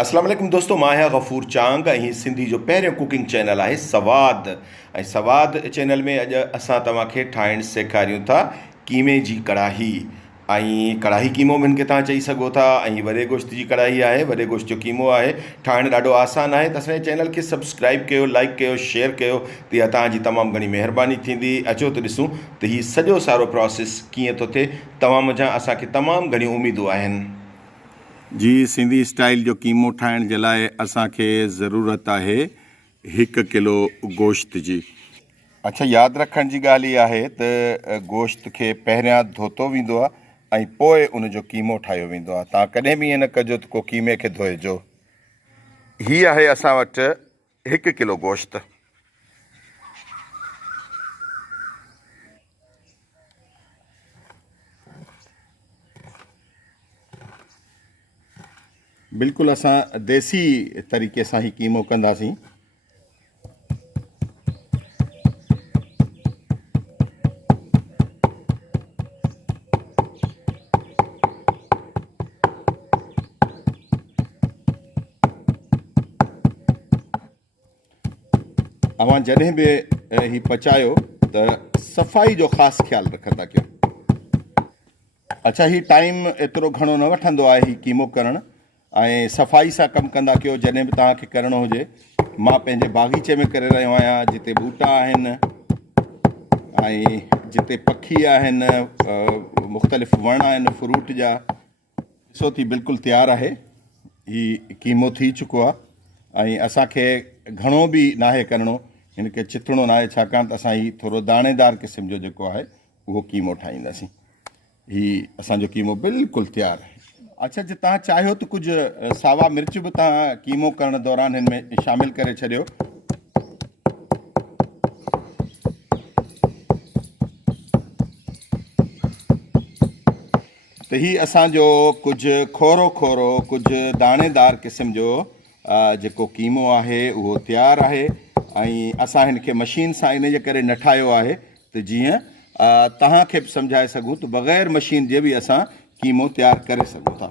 अस्सलाम वालेकुम दोस्तों, मां आहियां गफ़ूर चांग ऐं सिंधी जो पहिरियों कुकिंग चैनल आहे सवाद। ऐं सवाद चैनल में अॼु असां तव्हांखे ठाहिणु सेखारियूं था कीमे जी कढ़ाई। ऐं कढ़ाई कीमो ॿिनि खे तव्हां चई सघो था, ऐं वॾे गोश्त जी कढ़ाई आहे, वॾे गोश्त जो कीमो आहे। ठाहिणु ॾाढो आसानु आहे, त असांजे चैनल खे सब्सक्राइब कयो, लाइक कयो, शेयर कयो, त इहा तव्हांजी तमामु घणी महिरबानी थींदी। अचो त ॾिसूं त हीउ सॼो सारो प्रोसेस कीअं थो थिए। तव्हां मुंहिंजा असांखे तमामु घणियूं उमेदूं आहिनि। जी, सिंधी स्टाइल जो कीमो ठाहिण जे लाइ असांखे ज़रूरत आहे 1 किलो गोश्त जी। अच्छा, यादि रखण जी ॻाल्हि इहा आहे त गोश्त खे पहिरियां धोतो वेंदो आहे ऐं पोइ उन जो कीमो ठाहियो वेंदो आहे। तव्हां कॾहिं बि ईअं न कजो त को कीमे खे धोइजो। हीअ आहे असां वटि 1 किलो गोश्त। बिल्कुलु असां देसी तरीक़े सां ई कीमो कंदासीं। अवां जॾहिं बि ही पचायो त सफ़ाई जो ख़ासि ख़्यालु रखंदा कयो। अच्छा, ही टाइम एतिरो घणो न वठंदो आहे ही कीमो करणु, ऐं सफ़ाई सां कमु कंदा कयो। जॾहिं बि तव्हांखे करिणो हुजे, मां पंहिंजे बाग़ीचे में करे रहियो आहियां, जिते ॿूटा आहिनि ऐं जिते पखी आहिनि, मुख़्तलिफ़ वण आहिनि फ्रूट जा। ॾिसो थी बिल्कुलु तयारु आहे, ही कीमो थी चुको आहे। ऐं असांखे घणो बि नाहे करिणो, हिन खे चिथणो न आहे, छाकाणि त असां ही थोरो दाणेदार क़िस्म जो जेको आहे उहो कीमो ठाहींदासीं। ही असांजो कीमो बिल्कुलु तयारु आहे। अच्छा, जे तव्हां चाहियो त कुझु सावा मिर्च बि तव्हां कीमो करण दौरान हिन में शामिलु करे छॾियो। त ही असांजो कुझु खोरो खोरो, कुझु दाणेदार क़िस्म जो जेको कीमो आहे उहो तयारु आहे। ऐं असां हिन खे मशीन सां इन जे करे न ठाहियो आहे त जीअं तव्हांखे बि सम्झाए सघूं त बग़ैर मशीन जे बि असां कीमो तयारु करे सघूं था।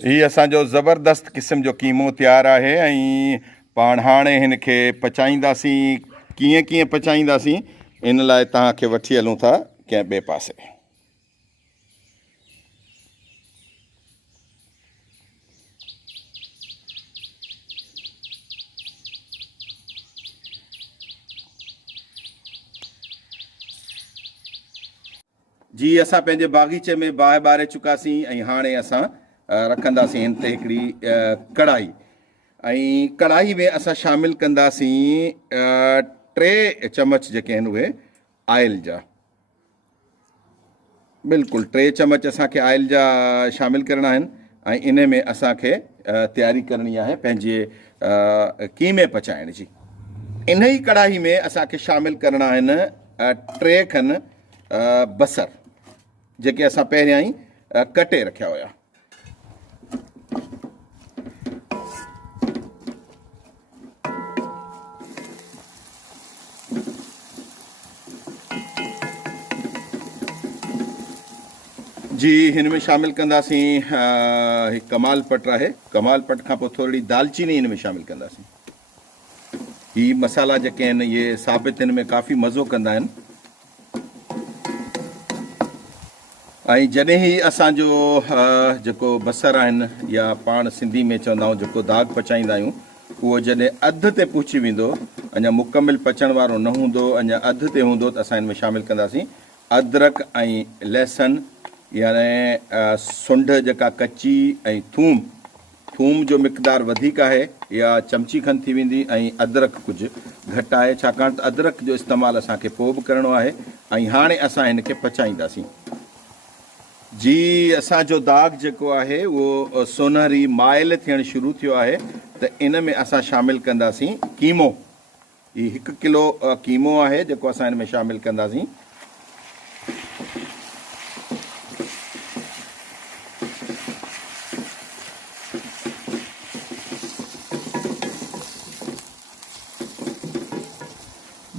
हीअ असांजो ज़बरदस्त क़िस्म जो कीमो तयारु आहे। ऐं पाण हाणे हिन खे पचाईंदासीं। कीअं कीअं पचाईंदासीं, इन लाइ तव्हांखे वठी हलूं था कंहिं ॿिए पासे। जी, असां पंहिंजे बाग़ीचे में बाहि ॿारे चुकासीं ऐं हाणे असां रखंदासीं हिन ते हिकिड़ी कढ़ाई। ऐं कढ़ाई में असां शामिलु कंदासीं 3 चमच जेके आहिनि उहे आयल जा। बिल्कुलु 3 चमच असांखे आयल जा शामिलु करणा आहिनि। ऐं इन में असांखे तयारी करणी आहे पंहिंजे कीमे पचाइण जी। इन ई कढ़ाई में असांखे शामिलु करणा आहिनि 3 खनि बसर, जेके असां पहिरियां ई कटे रखिया हुया। जी, हिन में शामिलु कंदासीं हिकु कमाल पट आहे। कमाल पट खां पोइ थोरी दालचीनी हिन में शामिलु कंदासीं। ही मसाला जेके आहिनि इहे साबित हिन में काफ़ी मज़ो कंदा आहिनि। ऐं जॾहिं ई असांजो जेको बसर आहिनि, या पाण सिंधी में चवंदा आहियूं जेको दाग पचाईंदा आहियूं, उहो जॾहिं अधु ते पहुची वेंदो, अञा मुकमिल पचण वारो न हूंदो, अञा अधु ते हूंदो, त असां हिन में शामिलु कंदासीं अदरक ऐं लहसुन, यानी सुंढ जेका कची, ऐं थूम जो मिक़दारु वधीक आहे, या चमची खनि थी वेंदी। ऐं अदरक कुझु घटि आहे, छाकाणि त अदरक जो इस्तेमालु असांखे पोइ बि करिणो आहे। ऐं हाणे असां हिन खे पचाईंदासीं। जी, असांजो दाग जेको आहे उहो सोनहरी माइल थियणु शुरू थियो आहे, त इन में असां शामिलु कंदासीं कीमो। ही 1 किलो कीमो आहे जेको असां हिन में शामिलु कंदासीं।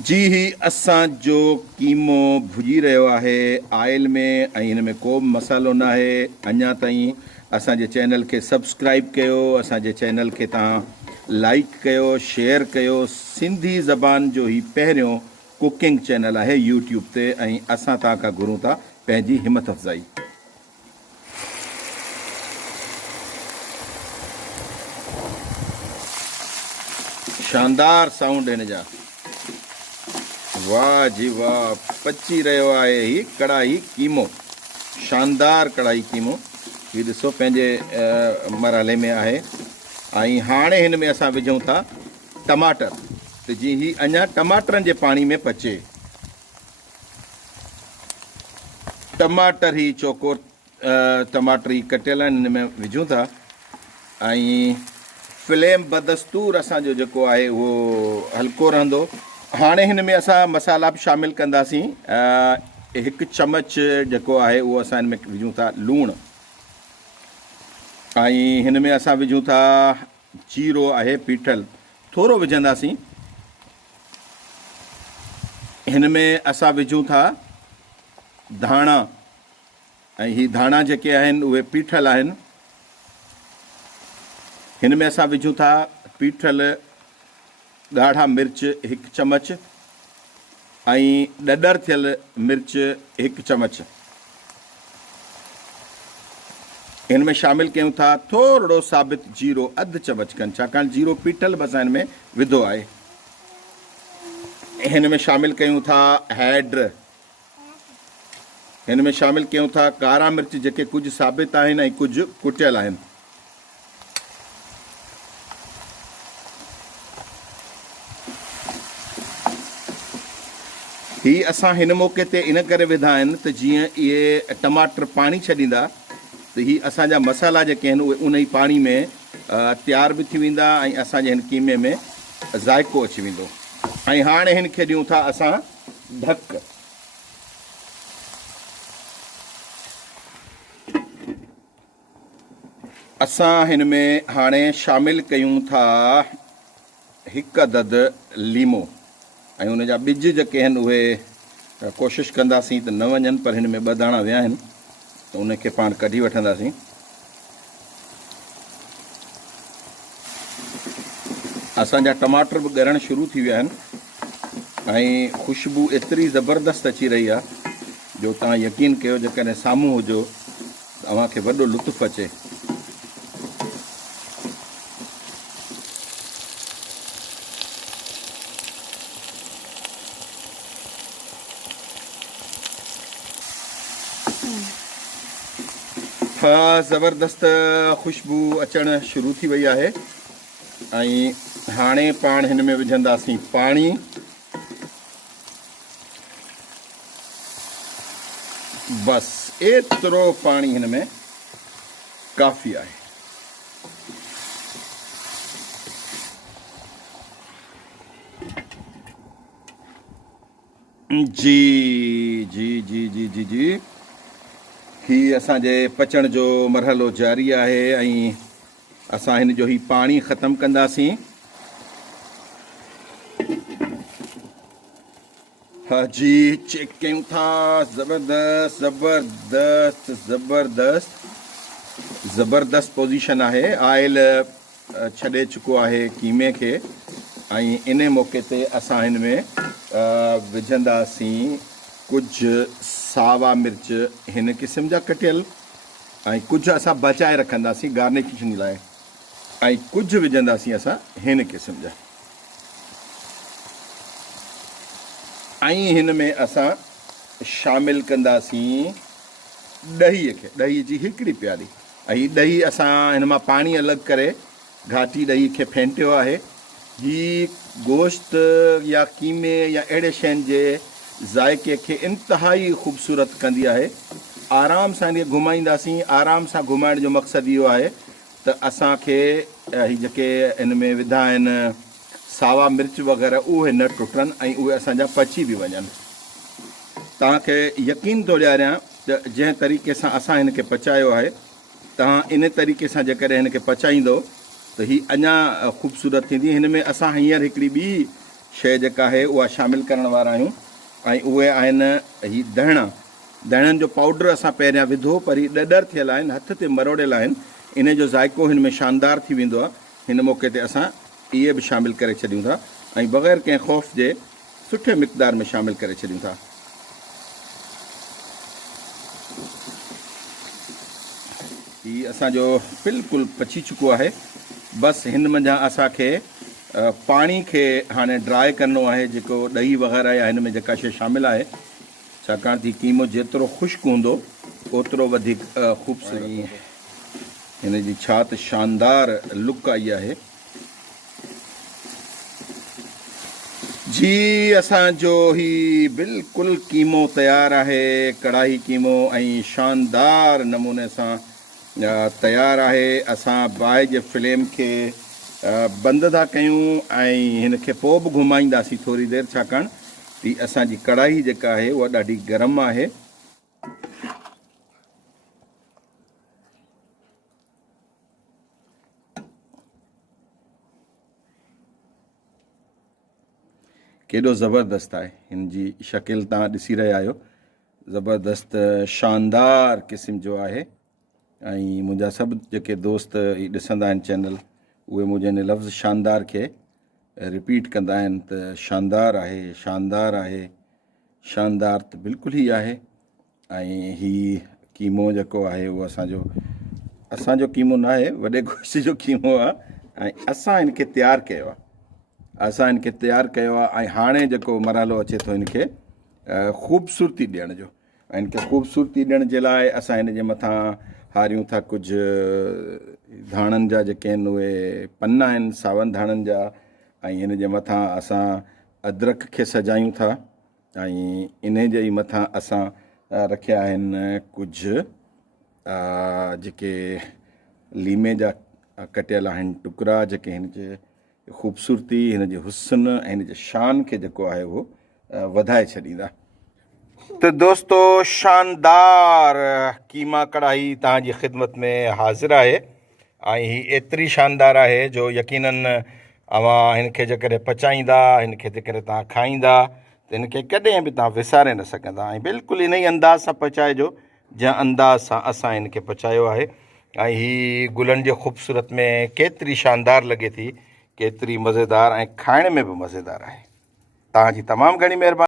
जी, ही असांजो कीमो भुॼी रहियो आहे आयल में, ऐं हिन में को बि मसालो न आहे। अञा ताईं असांजे चैनल खे सब्सक्राइब कयो, असांजे चैनल खे तव्हां लाइक कयो, शेयर कयो। सिंधी ज़बान जो ही पहिरियों कुकिंग चैनल आहे यूट्यूब ते ऐं असां तव्हां खां घुरूं था पंहिंजी हिमत अफ़ज़ाई। शानदार साउंड हिन जा, वाह जी वाह। पची रहियो आहे ही कढ़ाई कीमो, शानदार कढ़ाई कीमो। हीउ ॾिसो पंहिंजे मरहले में आहे। ऐं हाणे हिन में असां विझूं था टमाटर, त जीअं ही अञा टमाटरनि जे पाणी में पचे। टमाटर ही चोकोर टमाटर ही कटियल आहिनि, हिन में विझूं था। ऐं फ्लेम बदस्तूर असांजो जेको आहे उहो हल्को रहंदो। हाणे हिन में असां मसाला बि शामिलु कंदासीं। 1 चमच जेको आहे उहो असां हिन में विझूं था लूणु। ऐं हिन में असां विझूं था जीरो आहे पीठल, थोरो विझंदासीं। हिन में असां विझूं था धाणा, ऐं ही धाणा जेके आहिनि उहे पीठल आहिनि। हिन में असां विझूं था पीठल ॻाढ़ा मिर्च 1 चमच ऐं ॾॾर थियल मिर्च 1 चमच। हिन में शामिलु कयूं था थोरो साबित जीरो 1/2 चमच खनि, छाकाणि जीरो पीठल बि असां हिन में विधो आहे। हिन में शामिलु कयूं था हैड, हिन में शामिलु कयूं था कारा मिर्च, जेके कुझु साबित आहिनि ऐं कुझु कुटियल आहिनि। ही असां हिन मौक़े ते इन करे विधा आहिनि त जीअं इहे टमाटर पाणी छॾींदा त ही असांजा मसाला जेके आहिनि उहे उन ई पाणी में तयारु बि थी वेंदा ऐं असांजे हिन कीमे में ज़ाइक़ो अची वेंदो। ऐं हाणे हिन खे ॾियूं था असां ढक। असां हिन में हाणे शामिलु कयूं था 1 अदद लीमो, ऐं उन जा ॿिज जेके आहिनि उहे कोशिशि कंदासीं त न वञनि, पर हिन में 2 दाणा विया आहिनि त उनखे पाण कढी वठंदासीं। असांजा टमाटर बि ॻरणु शुरू थी विया आहिनि ऐं ख़ुशबू एतिरी ज़बरदस्त अची रही आहे जो तव्हां यकीन कयो जेकॾहिं साम्हूं हुजो तव्हांखे वॾो लुत्फ़ अचे। ज़बरदस्त ख़ुशबू अचणु शुरू थी वई आहे। ऐं हाणे पाण हिन में विझंदासीं पाणी। बसि एतिरो पाणी हिन में काफ़ी आहे। जी जी जी जी जी जी ही असांजे पचण जो मरहलो जारी आहे ऐं असां हिन जो ही पाणी ख़तमु कंदासीं। हा जी, चेक कयूं था। ज़बरदस्त ज़बरदस्त ज़बरदस्त ज़बरदस्त पोज़ीशन आहे। आयल छॾे चुको आहे कीमे खे ऐं इन मौक़े ते असां हिन में विझंदासीं कुझु सावा मिर्च हिन क़िस्म जा कटियल, ऐं कुझु असां बचाए रखंदासीं गार्निशिंग लाइ, ऐं कुझु विझंदासीं असां हिन क़िस्म जा। ऐं हिन में असां शामिलु कंदासीं ॾहीअ खे, ॾही जी हिकिड़ी प्याली। ऐं हीअ ॾही असां हिन मां पाणी अलॻि करे घाटी ॾही खे फेंटियो आहे। ही गोश्त या कीमे या अहिड़े शयुनि जे ज़ाइक़े खे इंतिहाई ख़ूबसूरत कंदी आहे। आराम सां इनखे घुमाईंदासीं। आराम सां घुमाइण जो मक़सदु इहो आहे त असांखे ही जेके हिन में विधा आहिनि सावा मिर्च वग़ैरह उहे न टुटनि ऐं उहे असांजा पची बि वञनि। तव्हांखे यकीन थो ॾियारियां त जंहिं तरीक़े सां असां हिन खे पचायो आहे, तव्हां इन तरीक़े सां जेकॾहिं हिन खे पचाईंदो त ही अञा ख़ूबसूरत थींदी। हिन में असां हींअर हिकिड़ी ॿी शइ जेका आहे उहा शामिलु करण वारा आहियूं, ऐं उहे आहिनि ही धणा। धणनि जो पाउडर असां पहिरियां विधो पर ही ॾॾर थियल आहिनि, हथ ते मरोड़ियल आहिनि, इन जो ज़ाइको हिन में शानदार थी वेंदो आहे। हिन मौक़े ते असां इहे बि शामिलु करे छॾियूं था ऐं बग़ैर कंहिं ख़ौफ़ जे सुठे मिक़दार में शामिलु करे छॾियूं था। हीउ असांजो बिल्कुलु पची चुको आहे। बसि हिन मंझां असांखे पाणी खे हाणे ड्राई करिणो आहे। जेको ॾही वग़ैरह या हिन में जेका शइ शामिलु आहे, छाकाणि त कीमो जेतिरो ख़ुश्क हूंदो ओतिरो वधीक ख़ूबसूरत। हिन जी छा त शानदार लुक आई आहे। जी असांजो ही बिल्कुलु कीमो तयारु आहे, कढ़ाई कीमो ऐं शानदार नमूने सां तयारु आहे। असां बाहि जे फ्लेम खे बंदि था कयूं ऐं हिन खे पोइ बि घुमाईंदासीं थोरी देरि, छाकाणि त असांजी कढ़ाई जेका आहे उहा ॾाढी गरम आहे। केॾो ज़बरदस्त आहे, हिन जी शकिल तव्हां ॾिसी रहिया आहियो, ज़बरदस्त शानदार क़िस्म जो आहे। ऐं मुंहिंजा सभु जेके दोस्त ही ॾिसंदा आहिनि चैनल, उहे मुंहिंजे हिन लफ़्ज़ शानदार खे रिपीट कंदा आहिनि त शानदार आहे, शानदार आहे। शानदार त बिल्कुलु ई आहे। ऐं ही कीमो जेको आहे उहो असांजो कीमो न आहे, वॾे गोश्त जो कीमो आहे ऐं असां हिन खे तयारु कयो आहे। ऐं हाणे जेको मरहलो अचे थो हिन खे ख़ूबसूरती ॾियण जो, ऐं हिन खे ख़ूबसूरती ॾियण जे लाइ असां हिन जे मथां हारियूं था कुझु धाणनि जा जेके आहिनि उहे पना आहिनि, सावन धाणनि जा, ऐं हिन जे मथां असां अदरक खे सजायूं था ऐं इन जे ई मथां असां रखिया आहिनि कुझु जेके लीमे जा कटियल आहिनि टुकड़ा, जेके हिन जे ख़ूबसूरती, हिन जे हुस्न ऐं हिन जे शान खे जेको आहे उहो वधाए छॾींदा। तो दोस्तो शानदार कीमा कढ़ाई तव्हांजी ख़िदमत में हाज़िर आहे ऐं ही एतिरी शानदार आहे जो यकीनन अवां हिन खे जेकॾहिं पचाईंदा, हिन खे जेकॾहिं तव्हां खाईंदा त हिन खे कॾहिं बि तव्हां विसारे न सघंदा। ऐं बिल्कुलु इन ई अंदाज़ सां पचाइजो जंहिं अंदाज़ सां असां हिन खे पचायो आहे। ऐं ही गुलनि जे ख़ूबसूरत में केतिरी शानदार लॻे थी, केतिरी मज़ेदार ऐं खाइण में बि मज़ेदार आहे। तव्हांजी तमामु घणी महिरबानी।